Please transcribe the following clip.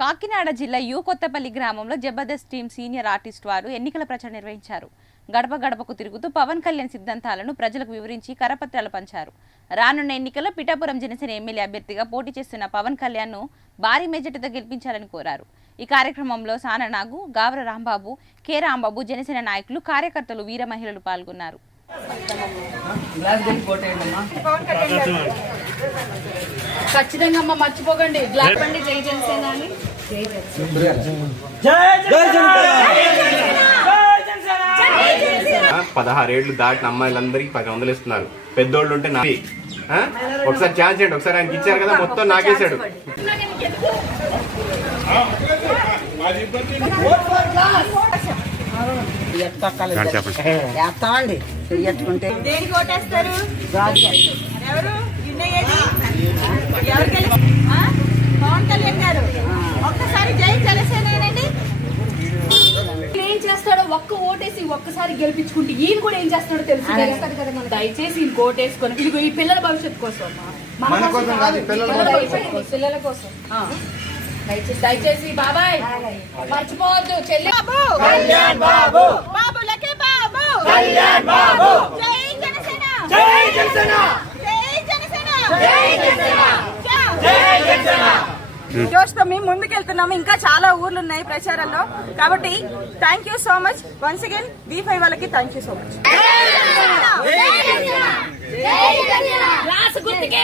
కాకినాడ జిల్లా యు కొత్తపల్లి గ్రామంలో Jabardasth team senior artist వారు ఎన్నికల ప్రచారం నిర్వహించారు. గడప గడపకు తిరుగుతూ పవన్ కళ్యాణ్ సిద్ధాంతాలను ప్రజలకు వివరించి కరపత్రాలు పంచారు. రానున్న ఎన్నికల్లో పిఠాపురం జనసేన ఎమ్మెల్యే అభ్యర్థిగా పోటీ చేస్తున్న పవన్ కళ్యాణ్ ను భారీ మెజార్టీతో గెలిపించాలని కోరారు. ఈ కార్యక్రమంలో సాననాగు, గావర రాంబాబు, కె రాంబాబు, జనసేన నాయకులు, కార్యకర్తలు, వీర మహిళలు పాల్గొన్నారు. ఖచ్చితంగా అమ్మ మర్చిపోకండి. గ్లాస్ బండి జై జనసేన అని. 16 ఏళ్ళు దాటిన అమ్మాయిలందరికీ 10 ఇస్తున్నారు. పెద్దోళ్ళు ఉంటే ఒకసారి ఛాన్స్ చేయండి. ఒకసారి ఆయనకి ఇచ్చారు కదా, మొత్తం నాకేశాడు. వేస్తామండి చెయ్యట్టుకుంటే దేనికి ఓటేస్తారు? ఎవరు పవన్ కళ్యాణ్ గారు. ఒక్కసారి జై జనసేనండి. ఏం చేస్తాడో ఒక్క ఓటేసి ఒక్కసారి గెలిపించుకుంటే ఈయన కూడా ఏం చేస్తాడో తెలుసు కదా. మనం దయచేసి ఈయన ఓటేసుకొని ఇదిగో ఈ పిల్లల భవిష్యత్తు కోసం, పిల్లల కోసం దయచేసి బాబాయ్ మర్చిపోవద్దు. చెల్లి బాబు బాబులకే బాబు బాబు. జై జనసేన, జై జనసేన, జై జనసేన, జై జనసేన, జై జనసేన. జోష్తో మేము ముందుకెళ్తున్నాము. ఇంకా చాలా ఊర్లు ఉన్నాయి ప్రచారంలో. కాబట్టి thank you so much once again V5 వాళ్ళకి థ్యాంక్ యూ సో మచ్.